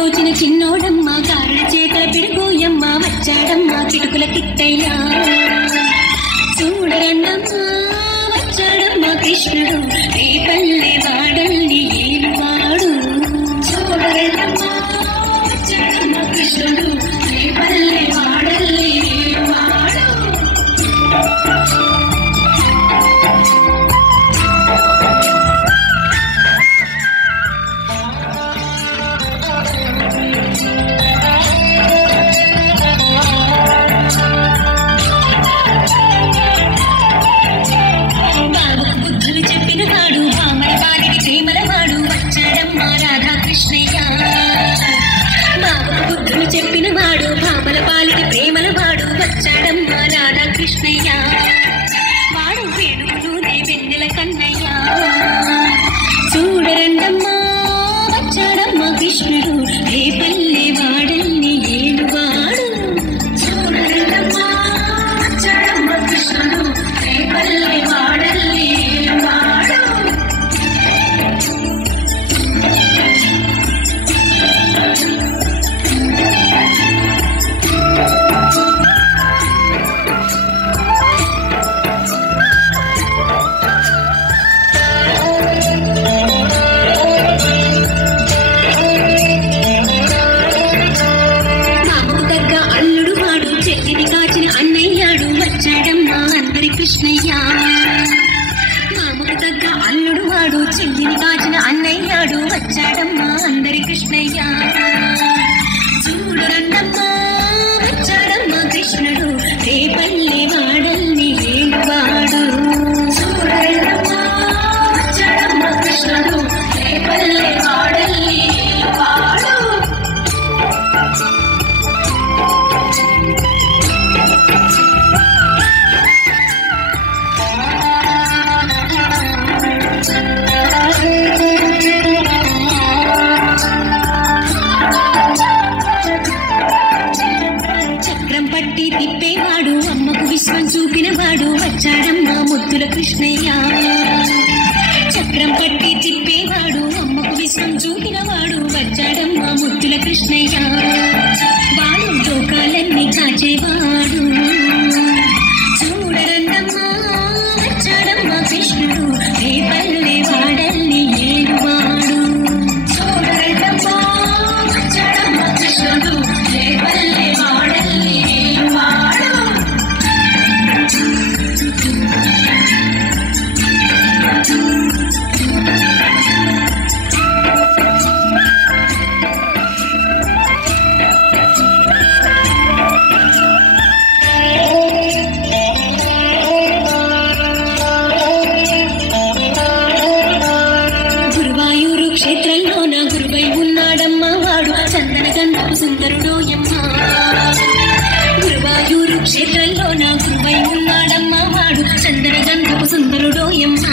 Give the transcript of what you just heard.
దోచిన చిన్నోడమ్మ కారణ చేత పిడుకోయమ్మ వచ్చాడమ్మ కిటుకుల కిట్టయ్యా చూడరన్నమ్మ వచ్చాడమ్మ కృష్ణుడు ఈ పల్లె వాడల్ని ఏలువాడు చూడరన్నమ్మ వచ్చాడమ్మ కృష్ణుడు ఈ పల్లె వాడల్ని ఏలువాడు చెప్పినవాడు భామల పాలిటి ప్రేమల వాడు వచ్చాడమ్మ రాధాకృష్ణయ్య వాడు వేణువులోనే వెన్నెల కన్నయ్య చూడరండమ్మా వచ్చాడమ్మ కృష్ణుడు ఏ పల్లె వాడల్ని ఏలువాడు చూడరండమ్మా వచ్చాడమ్మ కృష్ణుడు ఏ పల్లె వాడల్ని ఏలువాడు కృష్ణయ్య మామకు తగ్గ అల్లుడు వాడు చెల్లిని కాచిన అన్నయ్యాడు వచ్చాడమ్మా అందరి కృష్ణయ్య చూడరండమ్మా వచ్చాడమ్మా కృష్ణుడు ఏ పల్లె వాడల్ని ఏలువాడు చూడరండమ్మా వచ్చాడమ్మా కృష్ణుడు ఏ పల్లె వాడల్ని ఏలువాడు చక్రం పట్టి తిప్పేవాడు అమ్మకు విశ్వం చూపినవాడు వచ్చాడమ్మా ముద్దుల కృష్ణయ్య చక్రం పట్టి తిప్పేవాడు అమ్మకు విశ్వం చూపినవాడు వచ్చాడమ్మా ముద్దుల కృష్ణయ్య వాడు లోకాలన్నీ కాచేవాడు చూడరందమ్మా వచ్చాడమ్మా కృష్ణుడు ఏ పల్లె వాడల్ని ఏలువాడు చూడరందమ్మా వచ్చాడమ్మా కృష్ణుడు ఏ పల్లె వాడల్ని ఏలువాడు క్షేత్రంలోన గురువై ఉన్నాడమ్మ వాడు చందన గంధపు సుందరుడోయమ్మ గురువాయూరు క్షేత్రంలోన గురువై ఉన్నాడమ్మ వాడు చందన గంధపు సుందరుడోయమ్మ